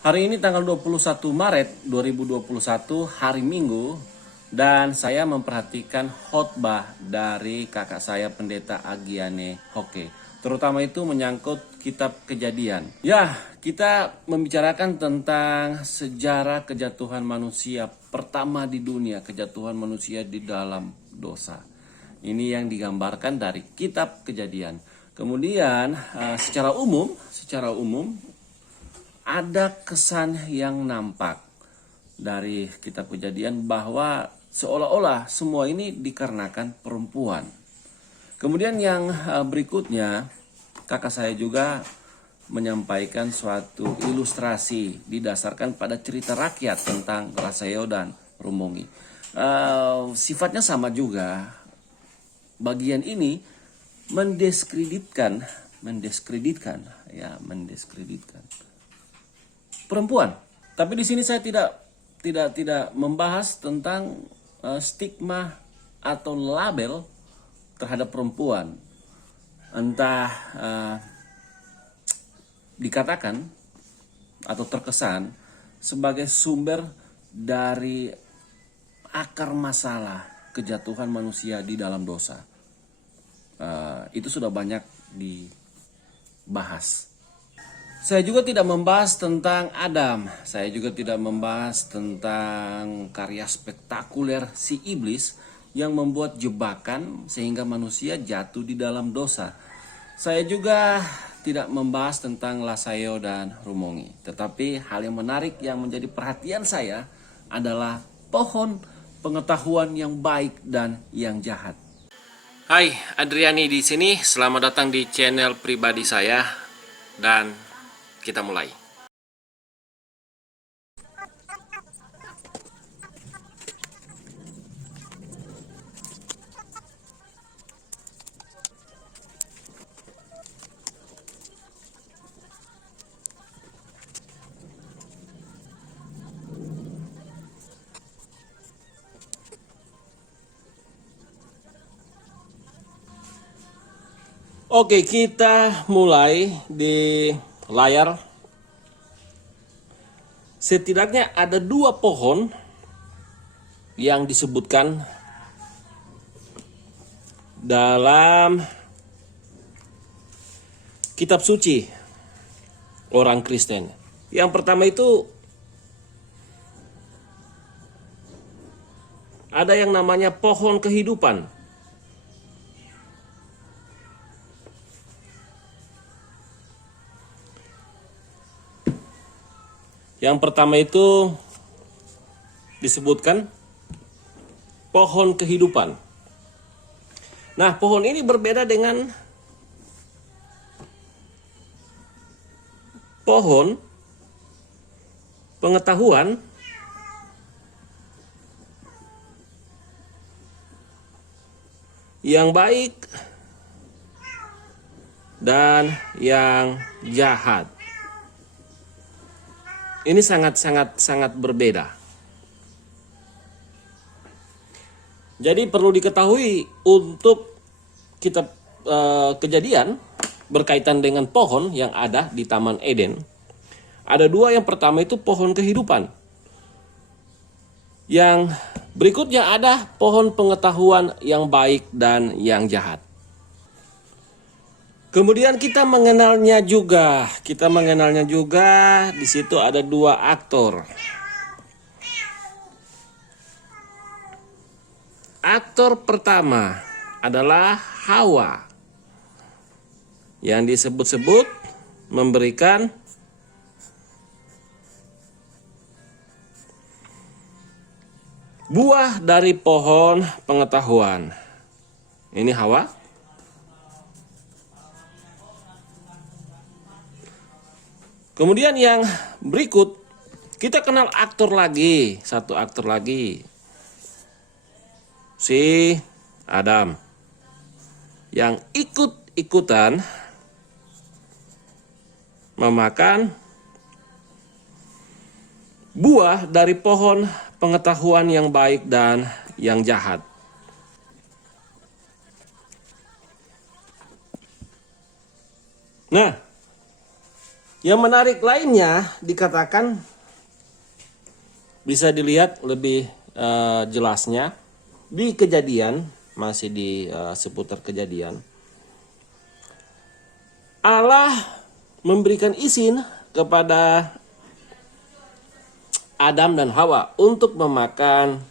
Hari ini tanggal 21 Maret 2021, hari Minggu, dan saya memperhatikan khotbah dari kakak saya Pendeta Agiane Hoke. Terutama itu menyangkut kitab Kejadian. Ya, kita membicarakan tentang sejarah kejatuhan manusia pertama di dunia, kejatuhan manusia di dalam dosa. Ini yang digambarkan dari kitab Kejadian. Kemudian secara umum ada kesan yang nampak dari kitab Kejadian bahwa seolah-olah semua ini dikarenakan perempuan. Kemudian yang berikutnya, kakak saya juga menyampaikan suatu ilustrasi didasarkan pada cerita rakyat tentang Laseo dan Rumongi. Sifatnya sama juga. Bagian ini mendiskreditkan perempuan. Tapi di sini saya tidak membahas tentang stigma atau label terhadap perempuan. Entah dikatakan atau terkesan sebagai sumber dari akar masalah kejatuhan manusia di dalam dosa. Itu sudah banyak dibahas. Saya juga tidak membahas tentang Adam. Saya juga tidak membahas tentang karya spektakuler si iblis yang membuat jebakan sehingga manusia jatuh di dalam dosa. Saya juga tidak membahas tentang Laseo dan Rumongi. Tetapi hal yang menarik yang menjadi perhatian saya adalah pohon pengetahuan yang baik dan yang jahat. Hai, Adriani di sini. Selamat datang di channel pribadi saya dan kita mulai. Oke, kita mulai di layar. Setidaknya ada dua pohon yang disebutkan dalam kitab suci orang Kristen. Yang pertama itu ada yang namanya pohon kehidupan. Yang pertama itu disebutkan pohon kehidupan. Nah, pohon ini berbeda dengan pohon pengetahuan yang baik dan yang jahat. Ini sangat berbeda. Jadi perlu diketahui untuk kitab Kejadian berkaitan dengan pohon yang ada di Taman Eden. Ada dua, yang pertama itu pohon kehidupan. Yang berikutnya ada pohon pengetahuan yang baik dan yang jahat. Kemudian kita mengenalnya juga. Di situ ada dua aktor. Aktor pertama adalah Hawa, yang disebut-sebut memberikan buah dari pohon pengetahuan. Ini Hawa. Kemudian yang berikut, kita kenal aktor lagi, satu aktor lagi. Si Adam, yang ikut-ikutan memakan buah dari pohon pengetahuan yang baik dan yang jahat. Nah, Yang menarik lainnya dikatakan, bisa dilihat lebih jelasnya di Kejadian, masih di seputar Kejadian. Allah memberikan izin kepada Adam dan Hawa untuk memakan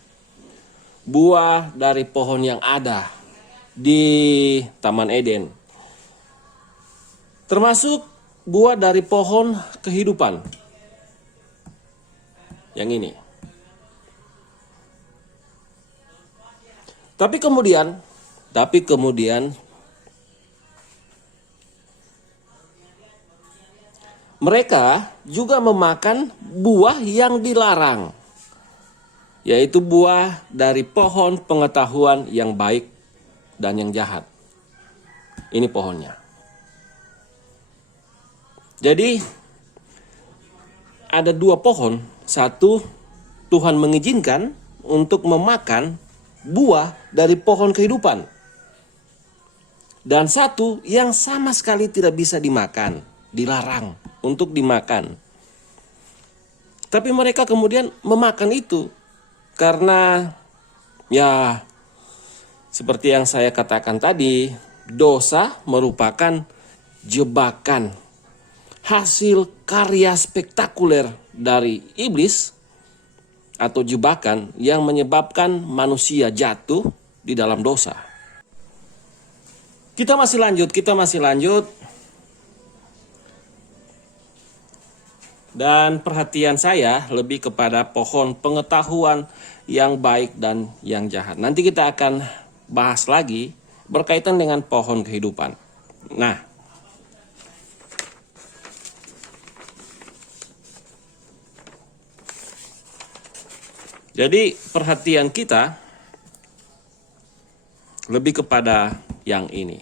buah dari pohon yang ada di Taman Eden, termasuk buah dari pohon kehidupan yang ini. Tapi kemudian mereka juga memakan buah yang dilarang, yaitu buah dari pohon pengetahuan yang baik dan yang jahat. Ini pohonnya. Jadi ada dua pohon. Satu, Tuhan mengizinkan untuk memakan buah dari pohon kehidupan. Dan satu yang sama sekali tidak bisa dimakan, dilarang untuk dimakan. Tapi mereka kemudian memakan itu karena ya seperti yang saya katakan tadi, dosa merupakan jebakan, hasil karya spektakuler dari iblis atau jebakan yang menyebabkan manusia jatuh di dalam dosa. Kita masih lanjut. Dan perhatian saya lebih kepada pohon pengetahuan yang baik dan yang jahat. Nanti kita akan bahas lagi berkaitan dengan pohon kehidupan. Nah, jadi perhatian kita lebih kepada yang ini.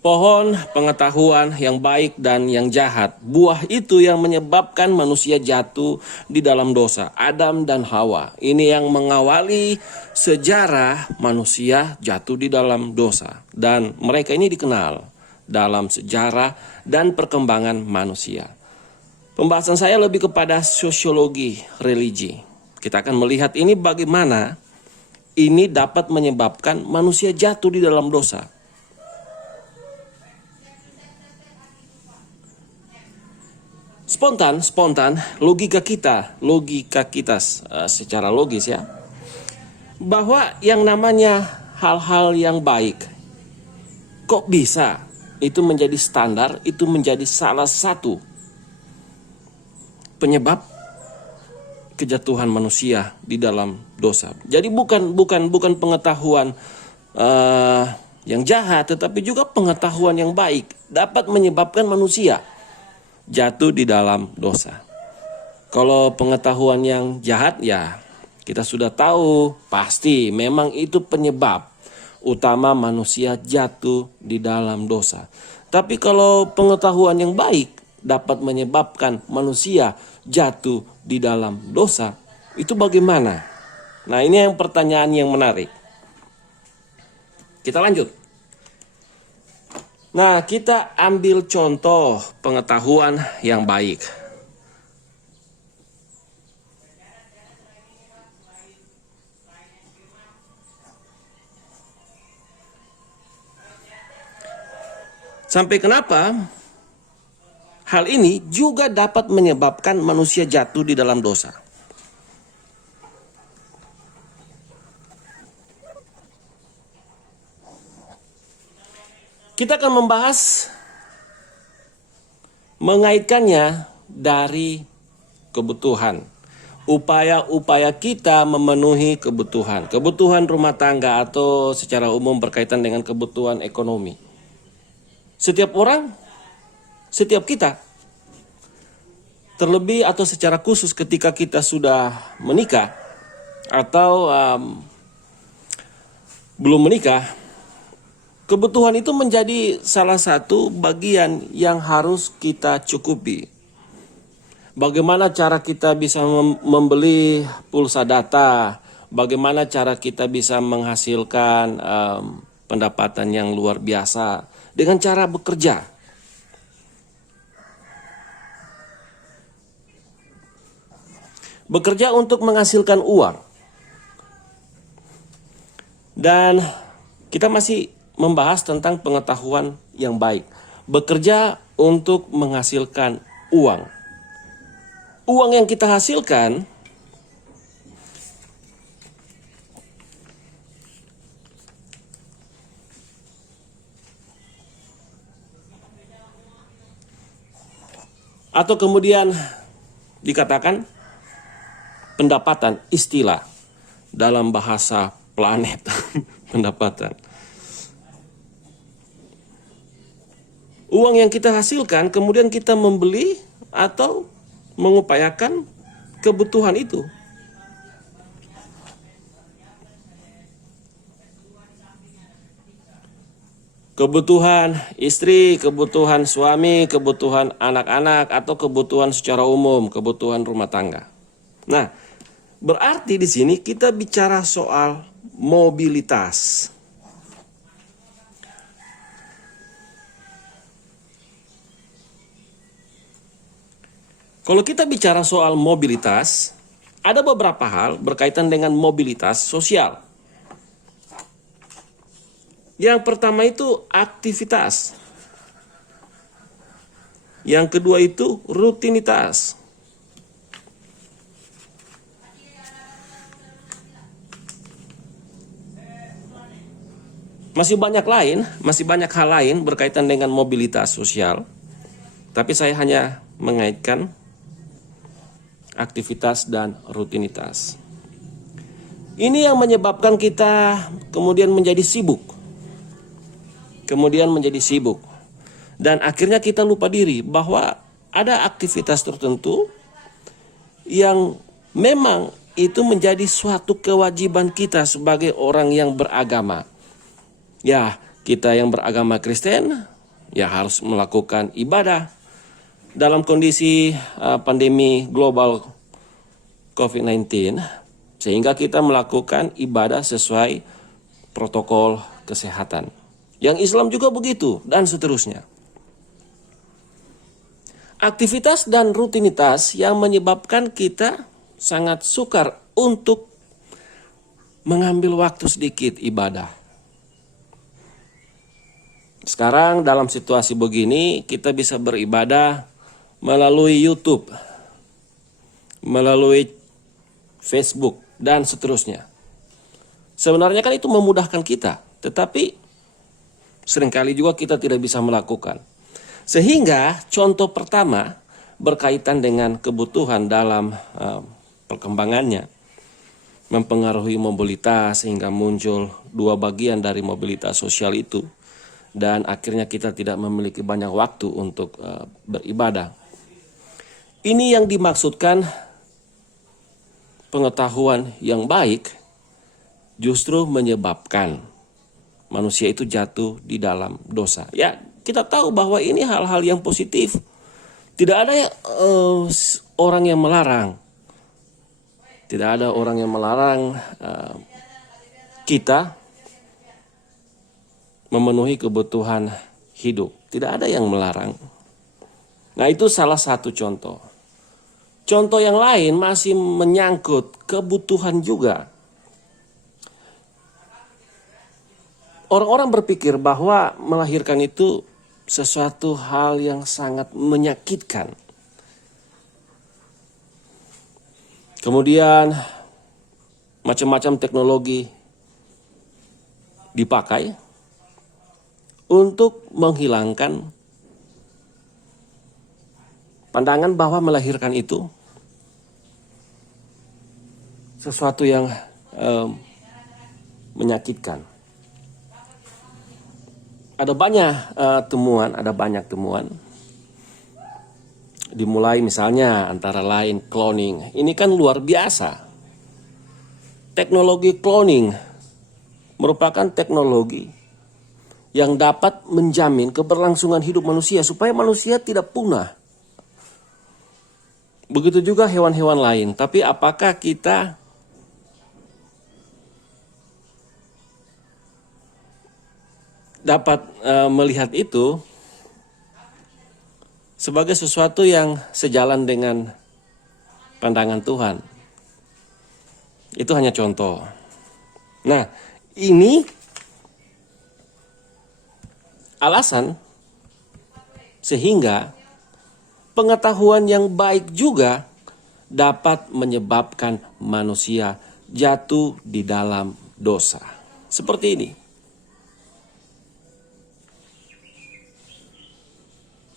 Pohon pengetahuan yang baik dan yang jahat. Buah itu yang menyebabkan manusia jatuh di dalam dosa. Adam dan Hawa. Ini yang mengawali sejarah manusia jatuh di dalam dosa. Dan mereka ini dikenal dalam sejarah dan perkembangan manusia. Pembahasan saya lebih kepada sosiologi religi. Kita akan melihat ini bagaimana ini dapat menyebabkan manusia jatuh di dalam dosa. Spontan logika kita secara logis ya, bahwa yang namanya hal-hal yang baik kok bisa itu menjadi standar, itu menjadi salah satu penyebab kejatuhan manusia di dalam dosa. Jadi bukan pengetahuan yang jahat, tetapi juga pengetahuan yang baik dapat menyebabkan manusia jatuh di dalam dosa. Kalau pengetahuan yang jahat ya kita sudah tahu pasti memang itu penyebab utama manusia jatuh di dalam dosa. Tapi kalau pengetahuan yang baik dapat menyebabkan manusia jatuh di dalam dosa, itu bagaimana? Nah, ini yang pertanyaan yang menarik. Kita lanjut. Nah, kita ambil contoh pengetahuan yang baik. Sampai kenapa hal ini juga dapat menyebabkan manusia jatuh di dalam dosa. Kita akan membahas mengaitkannya dari kebutuhan. Upaya-upaya kita memenuhi kebutuhan. Kebutuhan rumah tangga atau secara umum berkaitan dengan kebutuhan ekonomi. Setiap orang, setiap kita. Terlebih atau secara khusus ketika kita sudah menikah atau belum menikah, kebutuhan itu menjadi salah satu bagian yang harus kita cukupi. Bagaimana cara kita bisa membeli pulsa data? Bagaimana cara kita bisa menghasilkan pendapatan yang luar biasa dengan cara bekerja? Bekerja untuk menghasilkan uang. Dan kita masih membahas tentang pengetahuan yang baik. Bekerja untuk menghasilkan uang. Uang yang kita hasilkan atau kemudian dikatakan pendapatan, istilah dalam bahasa planet pendapatan. Uang yang kita hasilkan kemudian kita membeli atau mengupayakan kebutuhan itu. Kebutuhan istri, kebutuhan suami, kebutuhan anak-anak, atau kebutuhan secara umum, kebutuhan rumah tangga. Nah, berarti di sini kita bicara soal mobilitas. Kalau kita bicara soal mobilitas, ada beberapa hal berkaitan dengan mobilitas sosial. Yang pertama itu aktivitas. Yang kedua itu rutinitas. Masih banyak hal lain berkaitan dengan mobilitas sosial. Tapi saya hanya mengaitkan aktivitas dan rutinitas. Ini yang menyebabkan kita kemudian menjadi sibuk. Dan akhirnya kita lupa diri bahwa ada aktivitas tertentu yang memang itu menjadi suatu kewajiban kita sebagai orang yang beragama. Ya, kita yang beragama Kristen ya harus melakukan ibadah dalam kondisi pandemi global COVID-19, sehingga kita melakukan ibadah sesuai protokol kesehatan. Yang Islam juga begitu, dan seterusnya. Aktivitas dan rutinitas yang menyebabkan kita sangat sukar untuk mengambil waktu sedikit ibadah. Sekarang dalam situasi begini, kita bisa beribadah melalui YouTube, melalui Facebook, dan seterusnya. Sebenarnya kan itu memudahkan kita, tetapi seringkali juga kita tidak bisa melakukan. Sehingga contoh pertama berkaitan dengan kebutuhan dalam perkembangannya. Mempengaruhi mobilitas sehingga muncul dua bagian dari mobilitas sosial itu. Dan akhirnya kita tidak memiliki banyak waktu untuk beribadah. Ini yang dimaksudkan pengetahuan yang baik justru menyebabkan manusia itu jatuh di dalam dosa. Ya, kita tahu bahwa ini hal-hal yang positif. Tidak ada orang yang melarang. Tidak ada orang yang melarang kita memenuhi kebutuhan hidup. Tidak ada yang melarang. Nah, itu salah satu contoh. Contoh yang lain masih menyangkut kebutuhan juga. Orang-orang berpikir bahwa melahirkan itu sesuatu hal yang sangat menyakitkan. Kemudian macam-macam teknologi dipakai untuk menghilangkan pandangan bahwa melahirkan itu sesuatu yang menyakitkan. Ada banyak temuan. Dimulai misalnya antara lain cloning. Ini kan luar biasa. Teknologi cloning merupakan teknologi yang dapat menjamin keberlangsungan hidup manusia supaya manusia tidak punah. Begitu juga hewan-hewan lain. Tapi apakah kita dapat melihat itu sebagai sesuatu yang sejalan dengan pandangan Tuhan? Itu hanya contoh. Nah, ini alasan sehingga pengetahuan yang baik juga dapat menyebabkan manusia jatuh di dalam dosa. Seperti ini.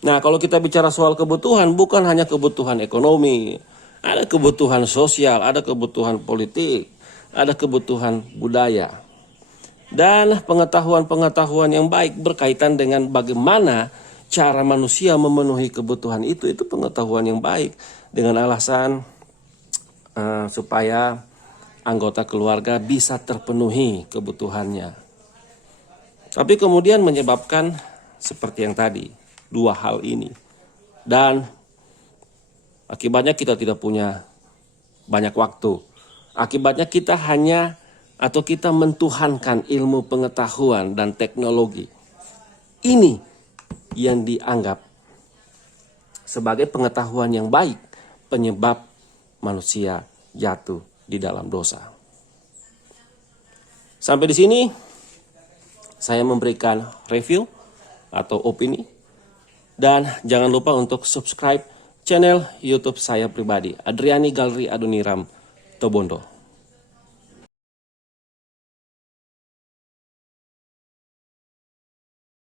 Nah, kalau kita bicara soal kebutuhan, bukan hanya kebutuhan ekonomi, ada kebutuhan sosial, ada kebutuhan politik, ada kebutuhan budaya. Dan pengetahuan-pengetahuan yang baik berkaitan dengan bagaimana cara manusia memenuhi kebutuhan itu pengetahuan yang baik. Dengan alasan supaya anggota keluarga bisa terpenuhi kebutuhannya. Tapi kemudian menyebabkan seperti yang tadi, dua hal ini. Dan akibatnya kita tidak punya banyak waktu. Akibatnya kita kita mentuhankan ilmu pengetahuan dan teknologi. Ini yang dianggap sebagai pengetahuan yang baik, penyebab manusia jatuh di dalam dosa. Sampai di sini saya memberikan review atau opini. Dan jangan lupa untuk subscribe channel YouTube saya pribadi, Adriani Gallery Adoniram Tobondo.